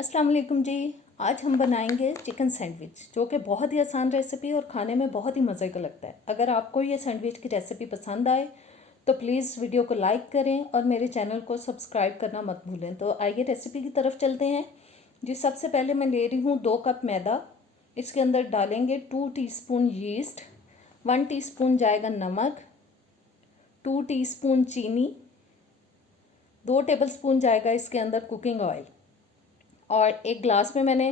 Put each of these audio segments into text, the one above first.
अस्सलाम वालेकुम जी। आज हम बनाएंगे चिकन सैंडविच, जो कि बहुत ही आसान रेसिपी और खाने में बहुत ही मज़े का लगता है। अगर आपको ये सैंडविच की रेसिपी पसंद आए तो प्लीज़ वीडियो को लाइक करें और मेरे चैनल को सब्सक्राइब करना मत भूलें। तो आइए रेसिपी की तरफ चलते हैं जी। सबसे पहले मैं ले रही हूँ 2 कप मैदा। इसके अंदर डालेंगे 2 टीस्पून यीस्ट, 1 टीस्पून जाएगा नमक, 2 टीस्पून चीनी, 2 टेबलस्पून जाएगा इसके अंदर कुकिंग ऑयल, और एक ग्लास में मैंने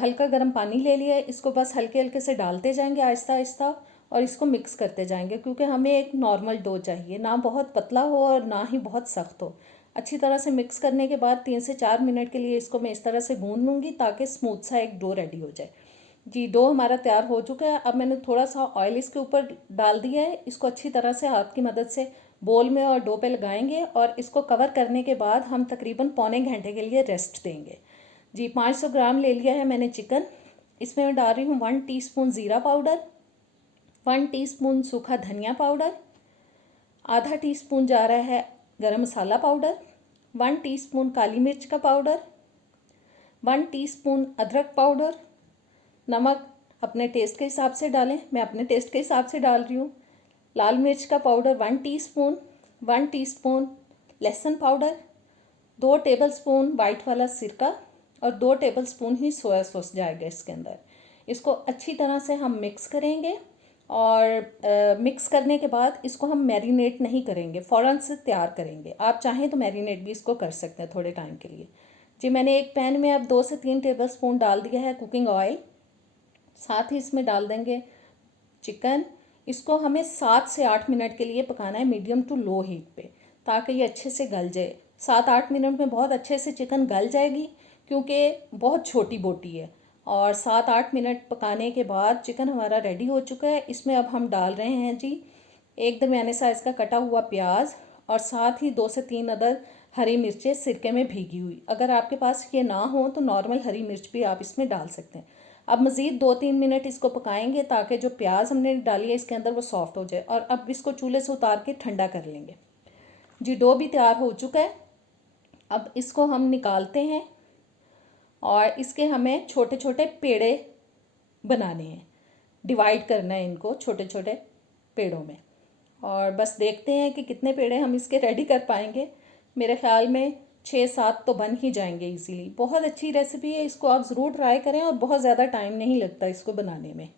हल्का गर्म पानी ले लिया है। इसको बस हल्के हल्के से डालते जाएंगे आहिस्ता आहिस्ता, और इसको मिक्स करते जाएंगे, क्योंकि हमें एक नॉर्मल डो चाहिए, ना बहुत पतला हो और ना ही बहुत सख्त हो। अच्छी तरह से मिक्स करने के बाद 3 से 4 मिनट के लिए इसको मैं इस तरह से गूंद लूँगी, ताकि स्मूथ सा एक डो रेडी हो जाए जी। डो हमारा तैयार हो चुका है। अब मैंने थोड़ा सा ऑयल इसके ऊपर डाल दिया है। इसको अच्छी तरह से हाथ की मदद से बोल में और डो पे लगाएंगे, और इसको कवर करने के बाद हम तकरीबन पौने घंटे के लिए रेस्ट देंगे जी। 500 ग्राम ले लिया है मैंने चिकन। इसमें मैं डाल रही हूँ 1 टीस्पून ज़ीरा पाउडर, 1 टीस्पून सूखा धनिया पाउडर, आधा टीस्पून जा रहा है गरम मसाला पाउडर, 1 टीस्पून काली मिर्च का पाउडर, 1 टीस्पून अदरक पाउडर। नमक अपने टेस्ट के हिसाब से डालें, मैं अपने टेस्ट के हिसाब से डाल रही हूँ। लाल मिर्च का पाउडर 1 टीस्पून, 1 टीस्पून लहसुन पाउडर, 2 टेबलस्पून वाइट वाला सिरका, और 2 टेबलस्पून ही सोया सॉस जाएगा इसके अंदर। इसको अच्छी तरह से हम मिक्स करेंगे, और मिक्स करने के बाद इसको हम मैरिनेट नहीं करेंगे, फ़ौरन से तैयार करेंगे। आप चाहें तो मैरिनेट भी इसको कर सकते हैं थोड़े टाइम के लिए जी। मैंने एक पैन में अब 2 से 3 टेबलस्पून डाल दिया है कुकिंग ऑयल। साथ ही इसमें डाल देंगे चिकन। इसको हमें 7 से 8 मिनट के लिए पकाना है मीडियम टू लो हीट पे, ताकि ये अच्छे से गल जाए। 7-8 मिनट में बहुत अच्छे से चिकन गल जाएगी, क्योंकि बहुत छोटी बोटी है। और 7-8 मिनट पकाने के बाद चिकन हमारा रेडी हो चुका है। इसमें अब हम डाल रहे हैं जी एक दरमियाने साइज़ का कटा हुआ प्याज, और साथ ही 2 से 3 अदद हरी मिर्चें सिरके में भीगी हुई। अगर आपके पास ये ना हो तो नॉर्मल हरी मिर्च भी आप इसमें डाल सकते हैं। अब मज़ीद 2-3 मिनट इसको पकाएंगे, ताकि जो प्याज हमने डाली है इसके अंदर वो सॉफ्ट हो जाए। और अब इसको चूल्हे से उतार के ठंडा कर लेंगे जी। डो भी तैयार हो चुका है। अब इसको हम निकालते हैं, और इसके हमें छोटे छोटे पेड़े बनाने हैं, डिवाइड करना है इनको छोटे छोटे पेड़ों में। और बस देखते हैं कि कितने पेड़े हम इसके रेडी कर पाएंगे। मेरे ख्याल में 6-7 तो बन ही जाएंगे इजीली। बहुत अच्छी रेसिपी है, इसको आप ज़रूर ट्राई करें, और बहुत ज़्यादा टाइम नहीं लगता इसको बनाने में,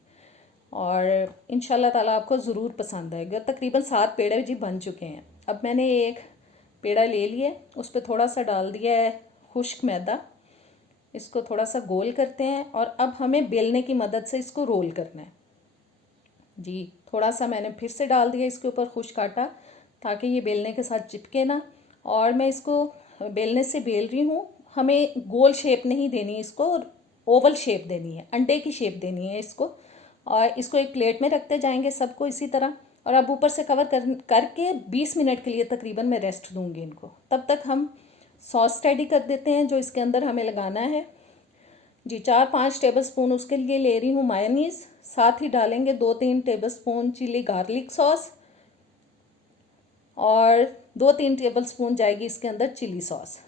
और इंशाल्लाह ताला आपको ज़रूर पसंद आएगा। तकरीबन 7 पेड़े जी बन चुके हैं। अब मैंने एक पेड़ा ले लिया, उस पर थोड़ा सा डाल दिया है खुश्क मैदा। इसको थोड़ा सा गोल करते हैं, और अब हमें बेलने की मदद से इसको रोल करना है जी। थोड़ा सा मैंने फिर से डाल दिया इसके ऊपर खुश्क आटा, ताकि ये बेलने के साथ चिपके ना। और मैं इसको बेलने से बेल रही हूँ। हमें गोल शेप नहीं देनी, इसको ओवल शेप देनी है, अंडे की शेप देनी है इसको। और इसको एक प्लेट में रखते जाएंगे सबको इसी तरह। और अब ऊपर से कवर करके 20 मिनट के लिए तकरीबन मैं रेस्ट दूंगी इनको। तब तक हम सॉस रेडी कर देते हैं जो इसके अंदर हमें लगाना है जी। 4-5 टेबलस्पून उसके लिए ले रही हूँ मायोनीज़। साथ ही डालेंगे 2-3 टेबलस्पून चिली गार्लिक सॉस, और 2-3 टेबलस्पून जाएगी इसके अंदर चिली सॉस।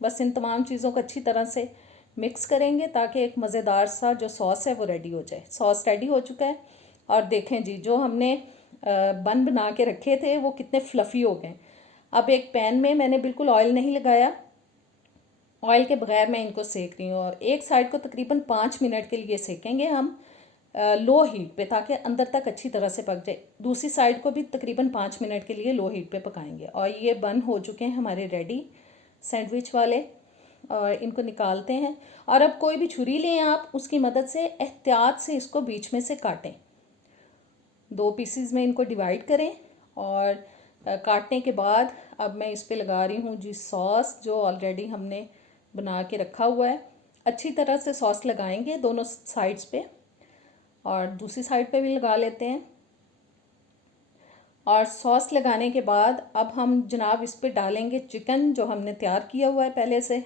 बस इन तमाम चीज़ों को अच्छी तरह से मिक्स करेंगे, ताकि एक मज़ेदार सा जो सॉस है वो रेडी हो जाए। सॉस रेडी हो चुका है, और देखें जी जो हमने बन बना के रखे थे वो कितने फ्लफ़ी हो गए। अब एक पैन में मैंने बिल्कुल ऑयल नहीं लगाया, ऑयल के बगैर मैं इनको सेक रही हूँ। और एक साइड को तकरीबन 5 मिनट के लिए सेकेंगे हम लो हीट पे, ताकि अंदर तक अच्छी तरह से पक जाए। दूसरी साइड को भी तकरीबन 5 मिनट के लिए लो हीट पे पकाएंगे। और ये बन हो चुके हैं हमारे रेडी सैंडविच वाले, और इनको निकालते हैं। और अब कोई भी छुरी लें आप, उसकी मदद से एहतियात से इसको बीच में से काटें। 2 पीसीज में इनको डिवाइड करें, और काटने के बाद अब मैं इस पे लगा रही हूँ जी सॉस, जो ऑलरेडी हमने बना के रखा हुआ है। अच्छी तरह से सॉस लगाएंगे दोनों साइड्स पे, और दूसरी साइड पे भी लगा लेते हैं। और सॉस लगाने के बाद अब हम जनाब इस पे डालेंगे चिकन जो हमने तैयार किया हुआ है पहले से।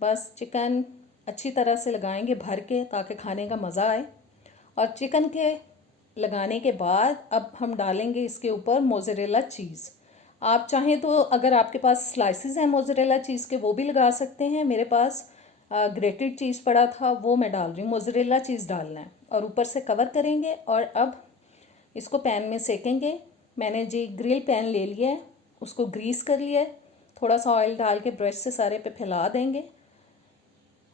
बस चिकन अच्छी तरह से लगाएंगे भर के, ताकि खाने का मज़ा आए। और चिकन के लगाने के बाद अब हम डालेंगे इसके ऊपर मोज़रेला चीज़। आप चाहें तो अगर आपके पास स्लाइसेस हैं मोज़रेला चीज़ के, वो भी लगा सकते हैं। मेरे पास ग्रेटेड चीज़ पड़ा था वो मैं डाल रही हूँ, मोज़रेला चीज़ डालना है और ऊपर से कवर करेंगे और अब इसको पैन में सेकेंगे। मैंने जी ग्रिल पैन ले लिया है, उसको ग्रीस कर लिया है, थोड़ा सा ऑयल डाल के ब्रश से सारे पे फैला देंगे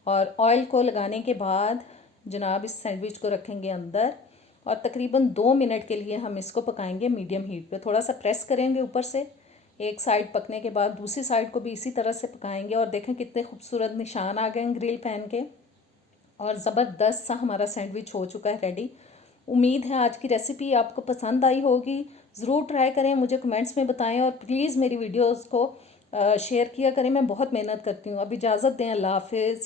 और ऑयल को लगाने के बाद जनाब इस सैंडविच को रखेंगे अंदर और तकरीबन 2 मिनट के लिए हम इसको पकाएंगे मीडियम हीट पे। थोड़ा सा प्रेस करेंगे ऊपर से, एक साइड पकने के बाद दूसरी साइड को भी इसी तरह से पकाएंगे और देखें कितने खूबसूरत निशान आ गए हैं ग्रिल पैन के और ज़बरदस्त सा हमारा सैंडविच हो चुका है रेडी। उम्मीद है आज की रेसिपी आपको पसंद आई होगी। ज़रूर ट्राई करें, मुझे कमेंट्स में बताएं और प्लीज़ मेरी वीडियोस को शेयर किया करें। मैं बहुत मेहनत करती हूँ। अब इजाज़त दें, अल्लाह हाफिज़।